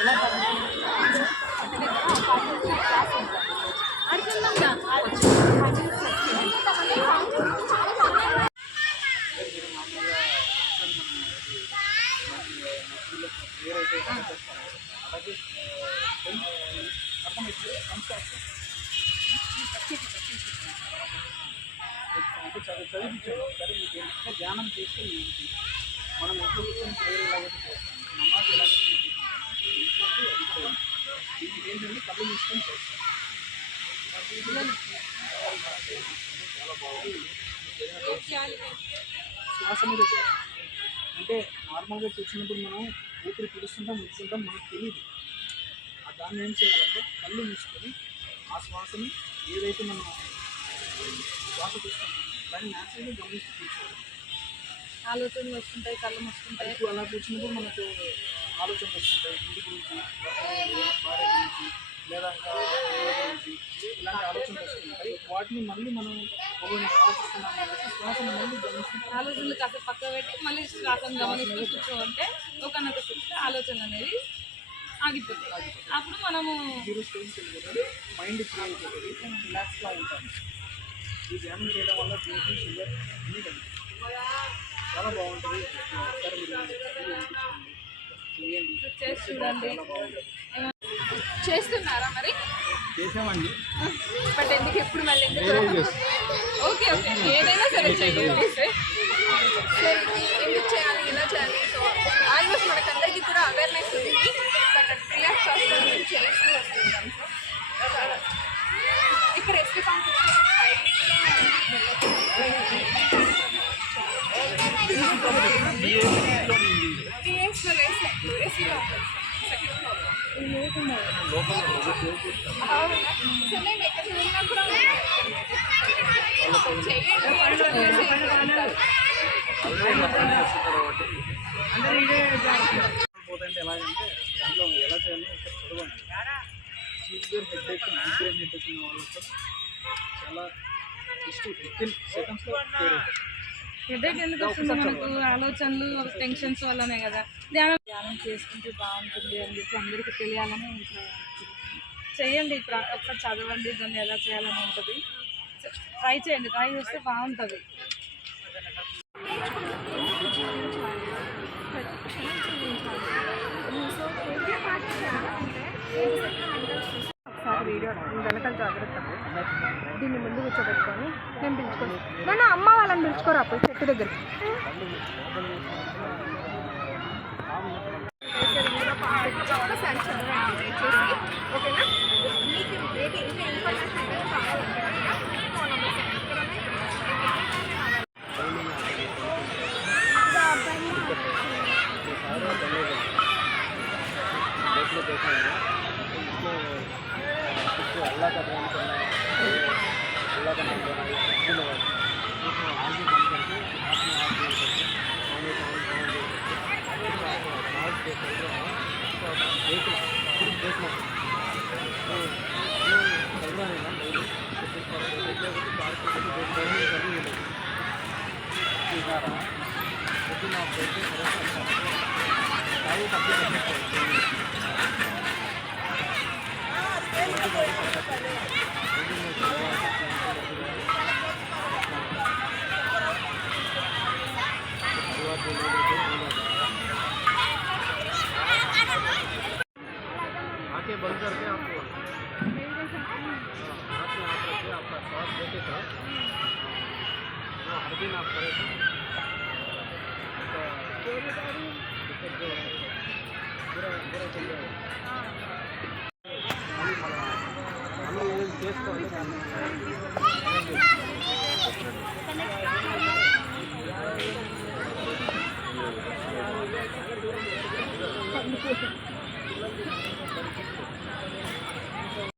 ఎలా చదివించాడు సరే మీకు ఏంటంటే ధ్యానం చేస్తే మనం ఇంట్లో కూర్చొని ప్రేయర్ ఎలాగైతే చేస్తాం నమాజ్ ఎలాగైతే ఇంట్లో అది కూడా దీనికి ఏంటంటే కళ్ళు మూసుకొని చేస్తాం చాలా బాగుంది. శ్వాస మీద అంటే నార్మల్గా కూర్చున్నప్పుడు మనం ఊపిరి పీలుస్తుంటాం ముడుస్తుంటాం మనకు తెలియదు. దాన్ని ఏం చేయాలంటే కళ్ళు మూసుకొని ఆ శ్వాసని ఏదైతే మనం శ్వాస తీసుకుంటామో దాన్ని న్యాచురల్గా గమనిస్తూ కూర్చోవాలి. ఆలోచనలు వస్తుంటాయి, కళ్ళు మూసుకుంటాయి. అలా కూర్చున్నప్పుడు మనకు ఆలోచనలు వస్తుంటాయి ఇంటి గురించి, భార్య గురించి, లేదా గురించి ఇలాంటి ఆలోచనలు వస్తుంటాయి. వాటిని మళ్ళీ మనం ఆలోచిస్తున్నాం కాబట్టి శ్వాసను మళ్ళీ గమనిస్తున్నాం. ఆలోచనలు కాసేపు పక్క పెట్టి మళ్ళీ శ్వాసను గమనిస్తూ కూర్చోంటే ఒకనొక స్థితిలో ఆలోచనలు అనేది ఆగిపోతాయి. అప్పుడు మనము జీరో స్టేజ్కి వెళ్ళిపోతుంది, మైండ్ ఫ్రీ అయిపోతుంది, రిలాక్స్గా ఉంటాం. ఈ ధ్యానం చేయడం వల్ల బీపీ, షుగర్ అన్నీ తగ్గుతాయి. చాలా బాగుంటుంది. చేసి చూడండి. చేస్తున్నారా మరి? చేసామండి. బట్ ఎందుకు ఎప్పుడు మళ్ళీ ఓకే ఓకే ఏదైనా సరే చేయండి. ఎందుకు చేయాలి, ఎలా చేయాలి? సో ఆల్మోస్ట్ మనకందరికీ కూడా అవేర్నెస్ ఉంది. బట్ ఫ్రీ ఆఫ్ కాస్ట్ మేము చేస్తూ వస్తున్నాం. సో ఇక్కడ ఎస్టీ కాంపిటీషన్ 5 DXలో వేసాను. ఎస్టీలో సెకండ్ ఫ్లోర్. అవునా? సో నేను ఎక్కడ ఉన్నప్పుడు పోతుంటే ఎలాగంటే దాంట్లో ఎలా చేయాలో ఇక్కడ చదవండి. సివియర్ హెడ్ఏక్, మైగ్రేన్ హెడ్ఏక్ ఉన్న వాళ్ళతో చాలా జస్ట్ 15 సెకండ్స్లో క్లియర్ అవుతుంది. హెడేక్ ఎందుకు వస్తుంది మనకు? ఆలోచనలు, టెన్షన్స్ వల్లనే కదా. ధ్యానం చేసుకుంటే బాగుంటుంది అని చెప్పి అందరికీ తెలియాలని ఇట్లా చేయండి. ఇప్పుడు ఒకసారి చదవండి, దాన్ని ఎలా చేయాలని ఉంటుంది. ట్రై చేయండి, ట్రై చేస్తే బాగుంటుంది. ఒకసారి వీడియో వెనకాల జాగ్రత్త. దీన్ని ముందు కూర్చోబెట్టుకొని నేను పిలుచుకొని నన్ను అమ్మ వాళ్ళని పిలుచుకోరా పోయి చెట్టు దగ్గరికి. ఒక్కసారి చదవండి దయచేసి, ఓకేనా? మీకు ఏది ఇంకా ఇన్ఫర్మేషన్ అనేది కావాలంటే ఫోన్ నెంబర్ अल्लाह का ध्यान करना है, अल्लाह का नाम लेना है, आगे बंद करके अपने आप दूर करके आने का सांस के चल रहा है तो आप देखना, सिर्फ देखना तो जो चल रहा है ना डेली तो सिर्फ आप देखिए तो बाहर से कभी देखते ही कभी नहीं लगेगी सीखा रहा है, लेकिन आप देखिए डाइट अपनी करनी चाहिए. आंखें बंद करके आपको हाथ में हाथ रखिए, आपका श्वास लेते थे वो हर दिन आप करें पूरा पूरा चल जाएगा. చేసుకోవాలి.